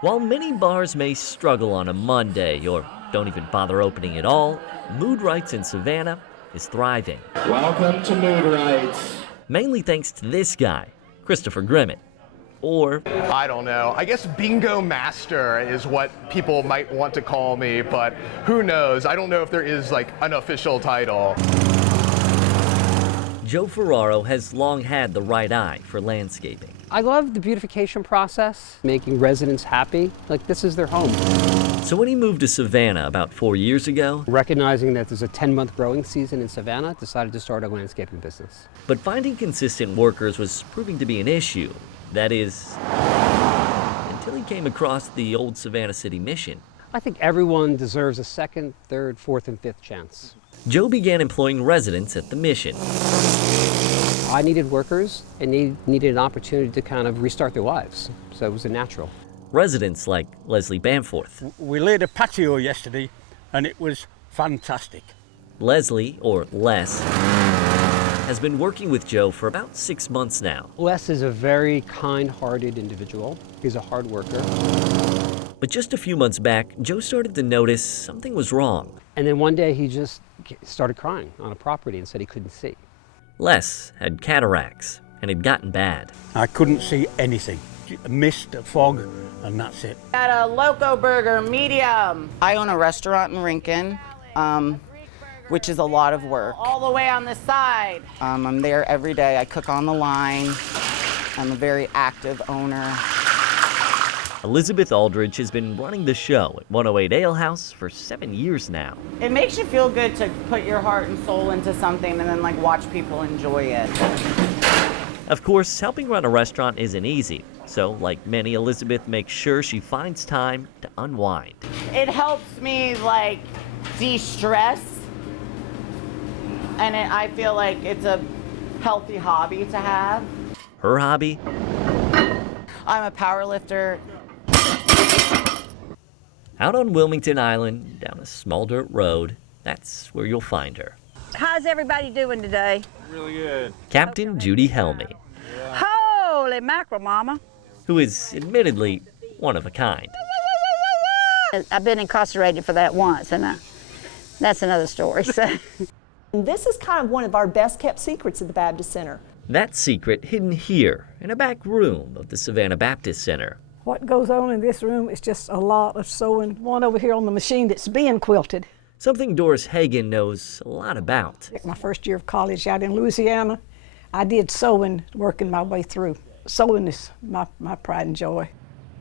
While many bars may struggle on a Monday or don't even bother opening at all, Mood Rights in Savannah is thriving. Welcome to Mood Rights. Mainly thanks to this guy, Christopher Grimmett. Or, I don't know. I guess bingo master is what people might want to call me, but who knows? I don't know if there is like an official title. Joe Ferraro has long had the right eye for landscaping. I love the beautification process, making residents happy, like this is their home. So when he moved to Savannah about 4 years ago, Recognizing that there's a 10-month growing season in Savannah, decided to start a landscaping business. but finding consistent workers was proving to be an issue. That is, until he came across the old Savannah City Mission. I think everyone deserves a second, third, fourth, and fifth chance. Joe began employing residents at the Mission. I needed workers, and they needed an opportunity to kind of restart their lives, so it was a natural. Residents like Leslie Bamforth. We laid a patio yesterday and it was fantastic. Leslie, or Les, has been working with Joe for about 6 months now. Les is a very kind-hearted individual. He's a hard worker. But just a few months back, Joe started to notice something was wrong. And then one day he just started crying on a property and said he couldn't see. Les had cataracts and had gotten bad. I couldn't see anything. Mist, fog, and that's it. Got a Loco Burger, medium. I own a restaurant in Rincon, which is a lot of work. All the way on the side. I'm there every day. I cook on the line. I'm a very active owner. Elizabeth Aldridge has been running the show at 108 Ale House for 7 years now. It makes you feel good to put your heart and soul into something and then like watch people enjoy it. Of course, helping run a restaurant isn't easy. So, like many, Elizabeth makes sure she finds time to unwind. It helps me like de-stress, and I feel like it's a healthy hobby to have. Her hobby? I'm a power lifter. Out on Wilmington Island, down a small dirt road, that's where you'll find her. How's everybody doing today? Really good. Captain Judy Helmy, Holy mackerel, Mama. who is admittedly one of a kind. I've been incarcerated for that once, and that's another story. So. This is kind of one of our best kept secrets at the Baptist Center. That secret hidden here in a back room of the Savannah Baptist Center. What goes on in this room is just a lot of sewing. One over here on the machine that's being quilted. Something Doris Hagen knows a lot about. My first year of college out in Louisiana, I did sewing, working my way through. Sewing is my pride and joy.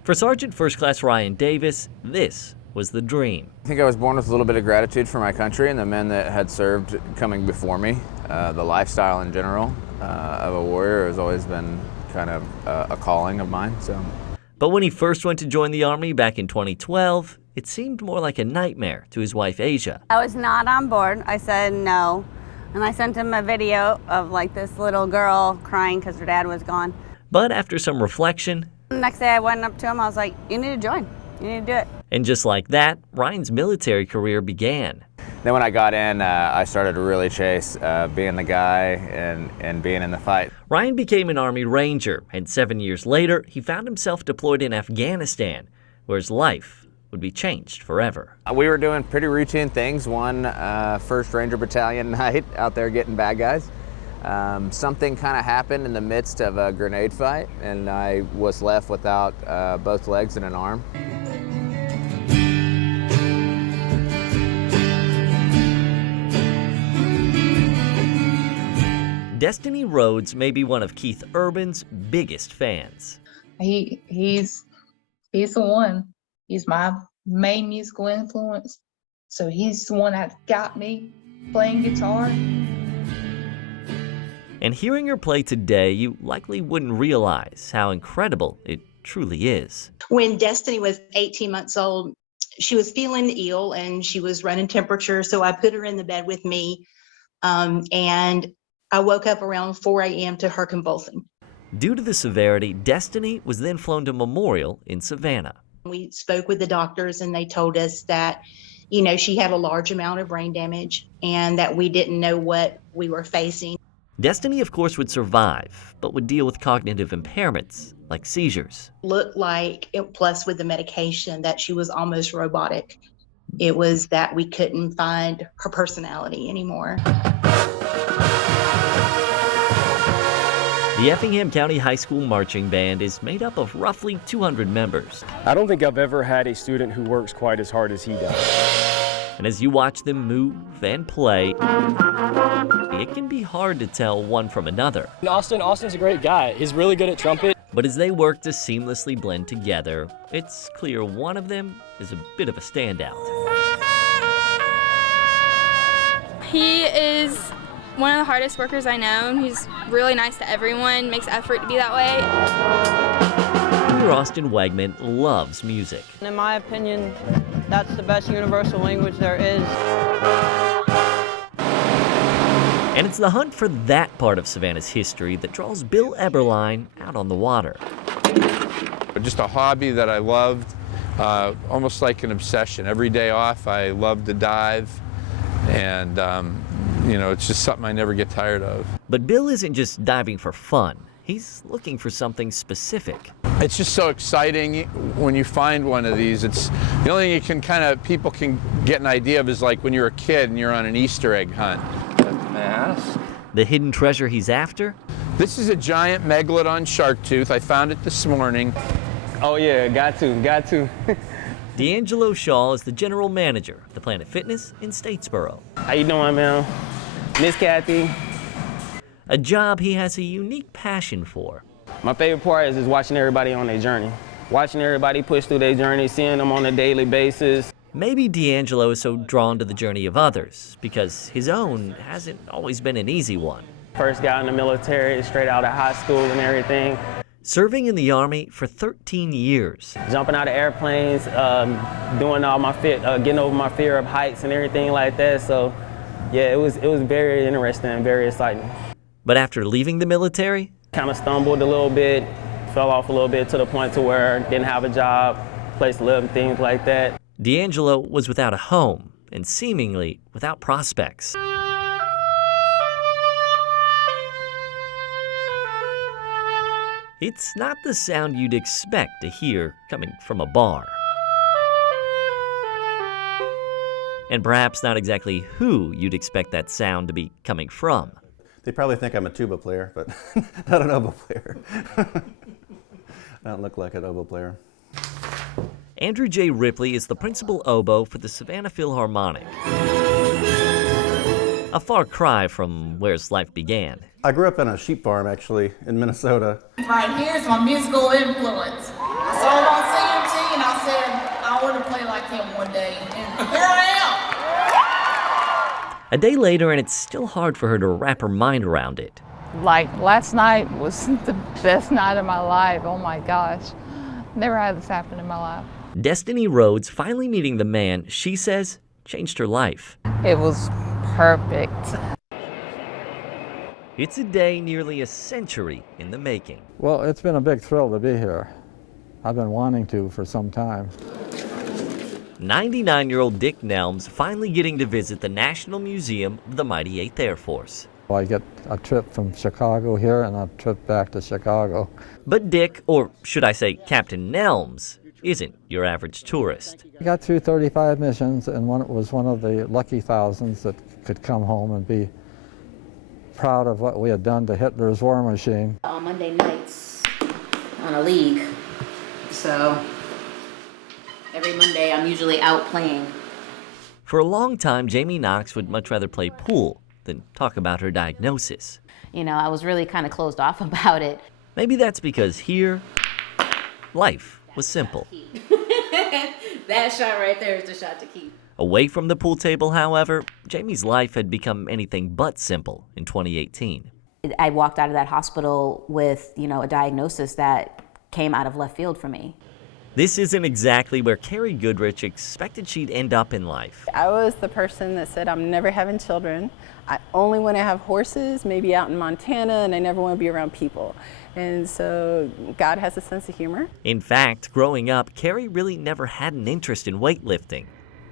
For Sergeant First Class Ryan Davis, this was the dream. I think I was born with a little bit of gratitude for my country and the men that had served coming before me. The lifestyle in general of a warrior has always been kind of a calling of mine. But when he first went to join the Army back in 2012, it seemed more like a nightmare to his wife Asia. I was not on board. I said no. And I sent him a video of like this little girl crying because her dad was gone. But after some reflection, The next day I went up to him, I was like, you need to join. You need to do it. and just like that, Ryan's military career began. Then when I got in, I started to really chase being the guy and being in the fight. Ryan became an Army Ranger, and 7 years later, he found himself deployed in Afghanistan, where his life would be changed forever. We were doing pretty routine things. One 1st Ranger Battalion night out there getting bad guys. Something kind of happened in the midst of a grenade fight, and I was left without both legs and an arm. Destiny Rhodes may be one of Keith Urban's biggest fans. He's the one. He's my main musical influence. So he's the one that got me playing guitar. And hearing her play today, you likely wouldn't realize how incredible it truly is. When Destiny was 18 months old, she was feeling ill and she was running temperature. So I put her in the bed with me, and I woke up around 4 a.m. to her convulsing. Due to the severity, Destiny was then flown to Memorial in Savannah. We spoke with the doctors and they told us that, she had a large amount of brain damage and that we didn't know what we were facing. Destiny, of course, would survive, but would deal with cognitive impairments like seizures. Looked like, plus with the medication, that she was almost robotic. It was that we couldn't find her personality anymore. The Effingham County High School Marching Band is made up of roughly 200 members. I don't think I've ever had a student who works quite as hard as he does. And as you watch them move and play, it can be hard to tell one from another. And Austin's a great guy. He's really good at trumpet. But as they work to seamlessly blend together, it's clear one of them is a bit of a standout. He is one of the hardest workers I know, and he's really nice to everyone, makes effort to be that way. Junior Austin Wegman loves music. In my opinion, that's the best universal language there is. And it's the hunt for that part of Savannah's history that draws Bill Eberline out on the water. Just a hobby that I loved, almost like an obsession. Every day off, I love to dive, and it's just something I never get tired of. But Bill isn't just diving for fun. He's looking for something specific. It's just so exciting when you find one of these. It's the only thing you can people can get an idea of is like when you're a kid and you're on an Easter egg hunt. Mask. The hidden treasure he's after? This is a giant megalodon shark tooth. I found it this morning. Oh yeah, got to. D'Angelo Shaw is the general manager of the Planet Fitness in Statesboro. How you doing, man? Miss Kathy. A job he has a unique passion for. My favorite part is watching everybody on their journey. Watching everybody push through their journey, seeing them on a daily basis. Maybe D'Angelo is so drawn to the journey of others because his own hasn't always been an easy one. First got in the military, straight out of high school and everything. Serving in the Army for 13 years. Jumping out of airplanes, doing all my getting over my fear of heights and everything like that. So, yeah, it was very interesting and very exciting. But after leaving the military, kind of stumbled a little bit, fell off a little bit to the point to where didn't have a job, place to live and things like that. D'Angelo was without a home and seemingly without prospects. It's not the sound you'd expect to hear coming from a bar. And perhaps not exactly who you'd expect that sound to be coming from. They probably think I'm a tuba player, but not an oboe player. I don't look like an oboe player. Andrew J. Ripley is the principal oboe for the Savannah Philharmonic. A far cry from where his life began. I grew up in a sheep farm, actually, in Minnesota. Right here's my musical influence. I saw him on CMT and I said, I want to play like him one day. And here I am. A day later, and it's still hard for her to wrap her mind around it. Like, last night was the best night of my life. Oh my gosh. Never had this happen in my life. Destiny Rhodes finally meeting the man she says changed her life. It was perfect. It's a day nearly a century in the making. Well, it's been a big thrill to be here. I've been wanting to for some time. 99-year-old Dick Nelms finally getting to visit the National Museum of the Mighty 8th Air Force. I get a trip from Chicago here and a trip back to Chicago. But Dick, or should I say Captain Nelms, isn't your average tourist. I got through 35 missions and was one of the lucky thousands that could come home and be proud of what we had done to Hitler's war machine. On Monday nights on a league, so every Monday I'm usually out playing. For a long time, Jamie Knox would much rather play pool than talk about her diagnosis. You know, I was really kind of closed off about it. Maybe that's because here, life was simple. That shot right there is the shot to keep. Away from the pool table, however, Jamie's life had become anything but simple in 2018. I walked out of that hospital with, a diagnosis that came out of left field for me. This isn't exactly where Carrie Goodrich expected she'd end up in life. I was the person that said, I'm never having children. I only want to have horses, maybe out in Montana, and I never want to be around people. And so God has a sense of humor. In fact, growing up, Carrie really never had an interest in weightlifting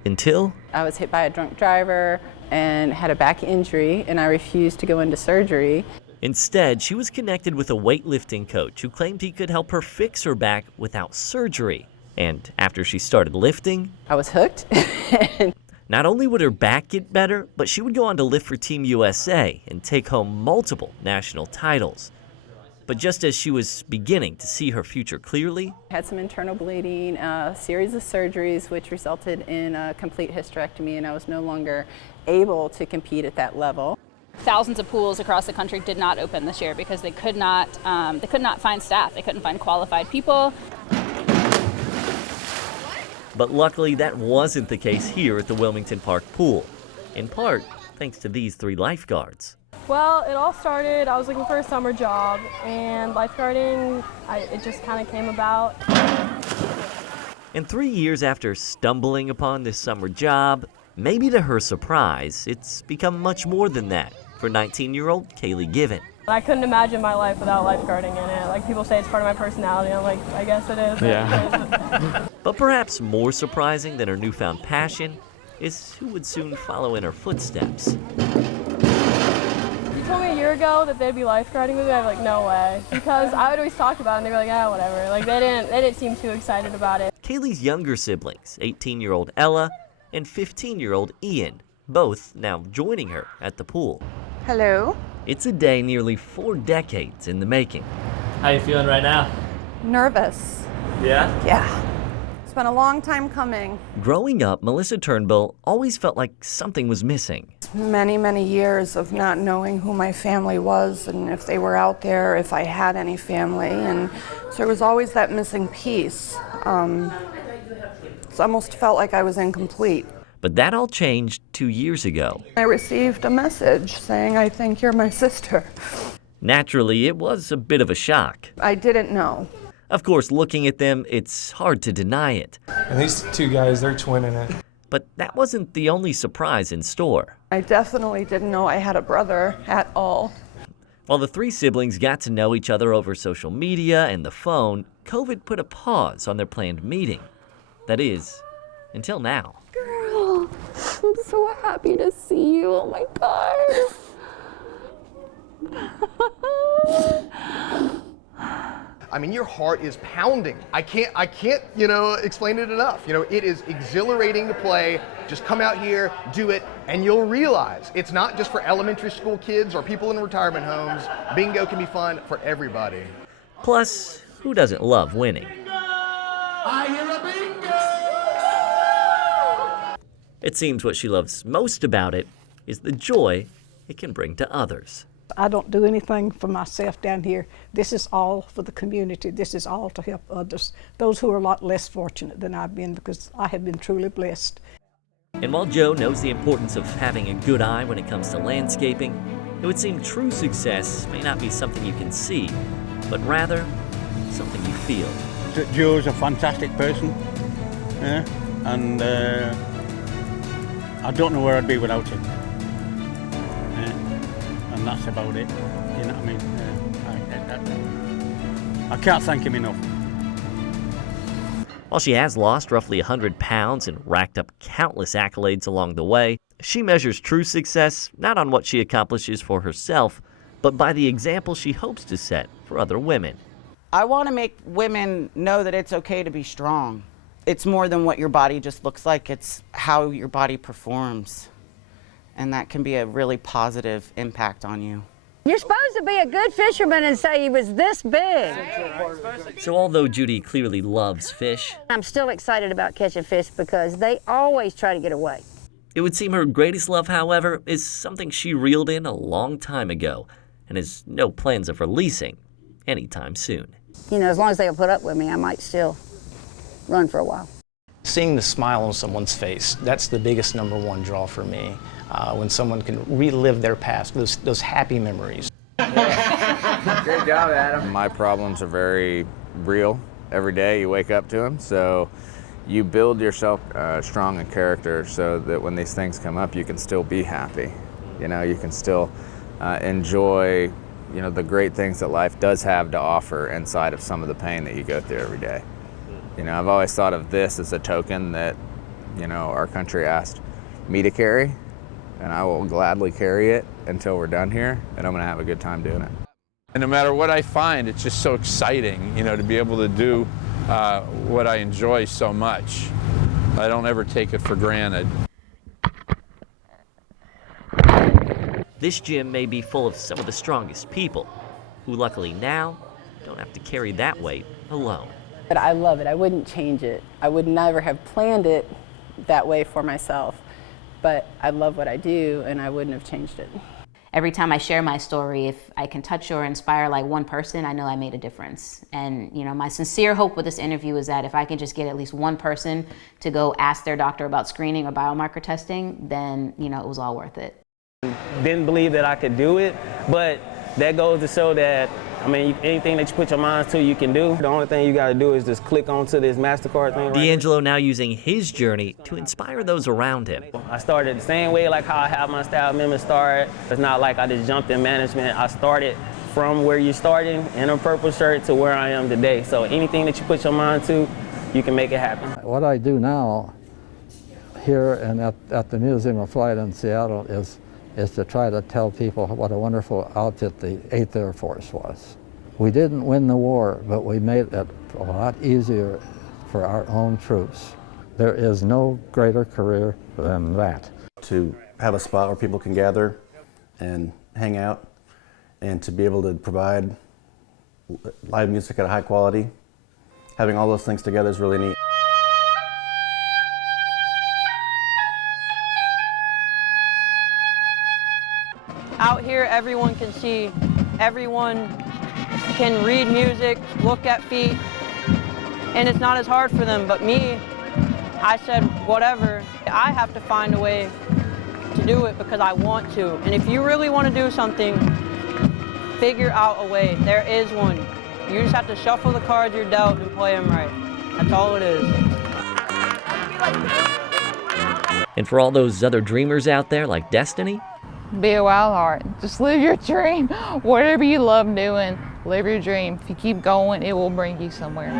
until I was hit by a drunk driver and had a back injury, and I refused to go into surgery. Instead, she was connected with a weightlifting coach who claimed he could help her fix her back without surgery. And after she started lifting, I was hooked. not only would her back get better, but she would go on to lift for Team USA and take home multiple national titles. But just as she was beginning to see her future clearly, Had some internal bleeding, a series of surgeries which resulted in a complete hysterectomy, and I was no longer able to compete at that level. Thousands of pools across the country did not open this year because they could not find staff. They couldn't find qualified people. but luckily that wasn't the case here at the Wilmington Park pool, in part thanks to these 3 lifeguards. Well, it all started, I was looking for a summer job, and lifeguarding, it just kind of came about. And 3 years after stumbling upon this summer job, maybe to her surprise, it's become much more than that for 19-year-old Kaylee Given. I couldn't imagine my life without lifeguarding in it. Like, people say it's part of my personality. I'm like, I guess it is. Yeah. But perhaps more surprising than her newfound passion is who would soon follow in her footsteps. You told me a year ago that they'd be lifeguarding with me. I'm like, no way. Because I would always talk about it, and they were like, ah, whatever. Like, they didn't seem too excited about it. Kaylee's younger siblings, 18-year-old Ella and 15-year-old Ian, both now joining her at the pool. Hello. It's a day nearly 4 decades in the making. How you feeling right now? Nervous. Yeah? Yeah. It's been a long time coming. Growing up, Melissa Turnbull always felt like something was missing. Many, many years of not knowing who my family was and if they were out there, if I had any family. And so there was always that missing piece. It's almost felt like I was incomplete. But that all changed 2 years ago. I received a message saying, I think you're my sister. Naturally, it was a bit of a shock. I didn't know. Of course, looking at them, it's hard to deny it. And these 2 guys, they're twinning it. But that wasn't the only surprise in store. I definitely didn't know I had a brother at all. While the 3 siblings got to know each other over social media and the phone, COVID put a pause on their planned meeting. That is, until now. Girl, I'm so happy to see you. Oh my God. I mean, your heart is pounding. I can't, explain it enough. It is exhilarating to play. Just come out here, do it, and you'll realize it's not just for elementary school kids or people in retirement homes. Bingo can be fun for everybody. Plus, who doesn't love winning? I hear a bingo! It seems what she loves most about it is the joy it can bring to others. I don't do anything for myself down here. This is all for the community. This is all to help others, those who are a lot less fortunate than I've been, because I have been truly blessed. And while Joe knows the importance of having a good eye when it comes to landscaping, it would seem true success may not be something you can see, but rather something you feel. Joe's a fantastic person, yeah? And I don't know where I'd be without him. And that's about it, you know what I mean? I can't thank him enough. While she has lost roughly 100 pounds and racked up countless accolades along the way, she measures true success not on what she accomplishes for herself, but by the example she hopes to set for other women. I want to make women know that it's okay to be strong. It's more than what your body just looks like, it's how your body performs. And that can be a really positive impact on you. You're supposed to be a good fisherman and say he was this big. So although Judy clearly loves fish, I'm still excited about catching fish because they always try to get away. it would seem her greatest love, however, is something she reeled in a long time ago and has no plans of releasing anytime soon. You know, as long as they'll put up with me, I might still run for a while. Seeing the smile on someone's face, that's the biggest #1 draw for me. When someone can relive their past, those happy memories. Great job, Adam. My problems are very real. Every day you wake up to them, so you build yourself strong in character so that when these things come up, you can still be happy. You know, you can still enjoy, you know, the great things that life does have to offer inside of some of the pain that you go through every day. You know, I've always thought of this as a token that, you know, our country asked me to carry, and I will gladly carry it until we're done here, and I'm gonna have a good time doing it. And no matter what I find, it's just so exciting, you know, to be able to do what I enjoy so much. I don't ever take it for granted. This gym may be full of some of the strongest people, who luckily now don't have to carry that weight alone. But I love it. I wouldn't change it. I would never have planned it that way for myself. But I love what I do, and I wouldn't have changed it. Every time I share my story, if I can touch or inspire like one person, I know I made a difference. And you know, my sincere hope with this interview is that if I can just get at least one person to go ask their doctor about screening or biomarker testing, then you know, it was all worth it. Didn't believe that I could do it, but that goes to show that, I mean, anything that you put your mind to, you can do. The only thing you got to do is just click onto this MasterCard thing. D'Angelo now using his journey to inspire those around him. I started the same way like how I have my style members start. It's not like I just jumped in management. I started from where you're starting in a purple shirt to where I am today. So anything that you put your mind to, you can make it happen. What I do now here and at the Museum of Flight in Seattle is to try to tell people what a wonderful outfit the 8th Air Force was. We didn't win the war, but we made it a lot easier for our own troops. There is no greater career than that. To have a spot where people can gather and hang out, and to be able to provide live music at a high quality, having all those things together is really neat. Out here, everyone can see, everyone can read music, look at feet, and it's not as hard for them. But me, I said, whatever, I have to find a way to do it because I want to. And if you really want to do something, figure out a way. There is one. You just have to shuffle the cards you're dealt and play them right. That's all it is. And for all those other dreamers out there like Destiny, Be a wild heart. Just live your dream. Whatever you love doing, live your dream. If you keep going, it will bring you somewhere.